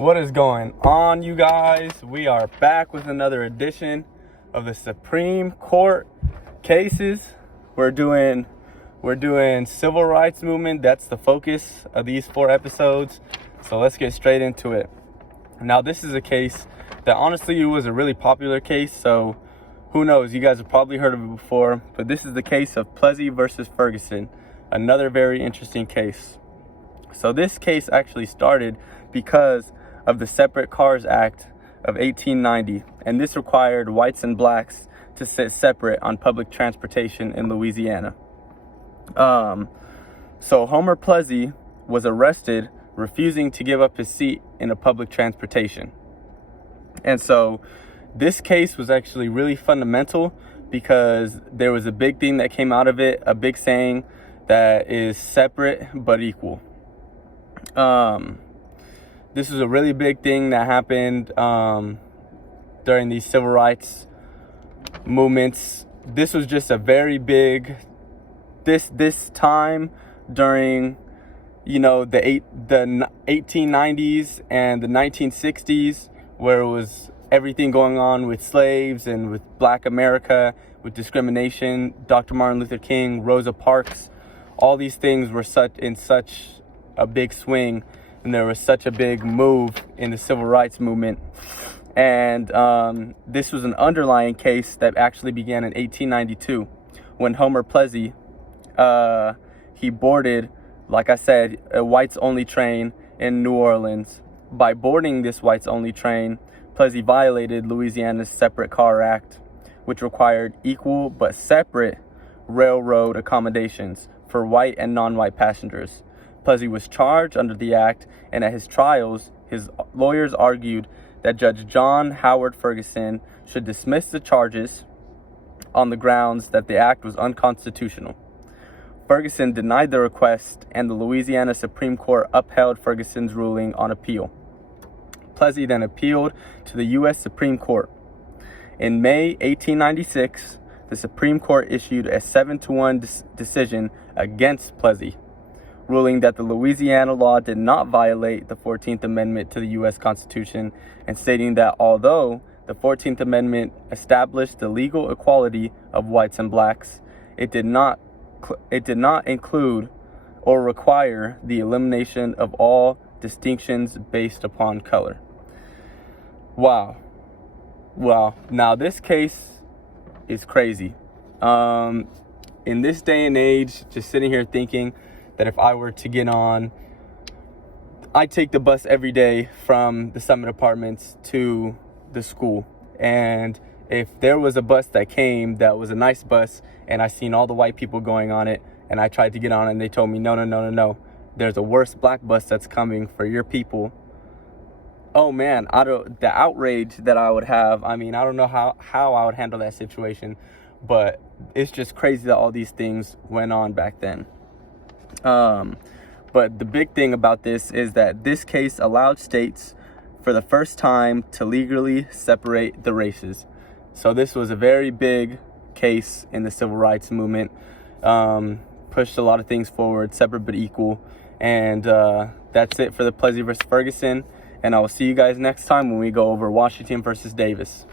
What is going on, you guys? We are back with another edition of the Supreme Court cases. We're doing civil rights movement. That's the focus of these 4 episodes. So let's get straight into it. Now, this is a case that honestly was a really popular case. So who knows? You guys have probably heard of it before. But this is the case of Plessy versus Ferguson. Another very interesting case. So this case actually started because of the Separate Cars Act of 1890, and this required whites and blacks to sit separate on public transportation in Louisiana. So Homer Plessy was arrested refusing to give up his seat in a public transportation. And so this case was actually really fundamental because there was a big thing that came out of it, a big saying that is separate but equal. This was a really big thing that happened during these civil rights movements. This was just a very big this time during the 1890s and the 1960s, where it was everything going on with slaves and with Black America, with discrimination, Dr. Martin Luther King, Rosa Parks. All these things were in such a big swing, and there was such a big move in the civil rights movement. And this was an underlying case that actually began in 1892 when Homer Plessy, he boarded, like I said, a whites-only train in New Orleans. By boarding this whites-only train, Plessy violated Louisiana's Separate Car Act, which required equal but separate railroad accommodations for white and non-white passengers. Plessy was charged under the act, and at his trials, his lawyers argued that Judge John Howard Ferguson should dismiss the charges on the grounds that the act was unconstitutional. Ferguson denied the request, and the Louisiana Supreme Court upheld Ferguson's ruling on appeal. Plessy then appealed to the U.S. Supreme Court. In May 1896, the Supreme Court issued a 7-1 decision against Plessy, ruling that the Louisiana law did not violate the 14th Amendment to the U.S. Constitution, and stating that although the 14th Amendment established the legal equality of whites and blacks, it did not include or require the elimination of all distinctions based upon color. Wow. Now this case is crazy. In this day and age, just sitting here thinking that if I were to get on, I take the bus every day from the Summit Apartments to the school. And if there was a bus that came that was a nice bus and I seen all the white people going on it and I tried to get on it and they told me, no, there's a worse black bus that's coming for your people. Oh man, the outrage that I would have, I don't know how I would handle that situation, but it's just crazy that all these things went on back then. But the big thing about this is that this case allowed states for the first time to legally separate the races. So this was a very big case in the civil rights movement, pushed a lot of things forward, separate but equal. And that's it for the Plessy versus Ferguson. And I will see you guys next time when we go over Washington versus Davis.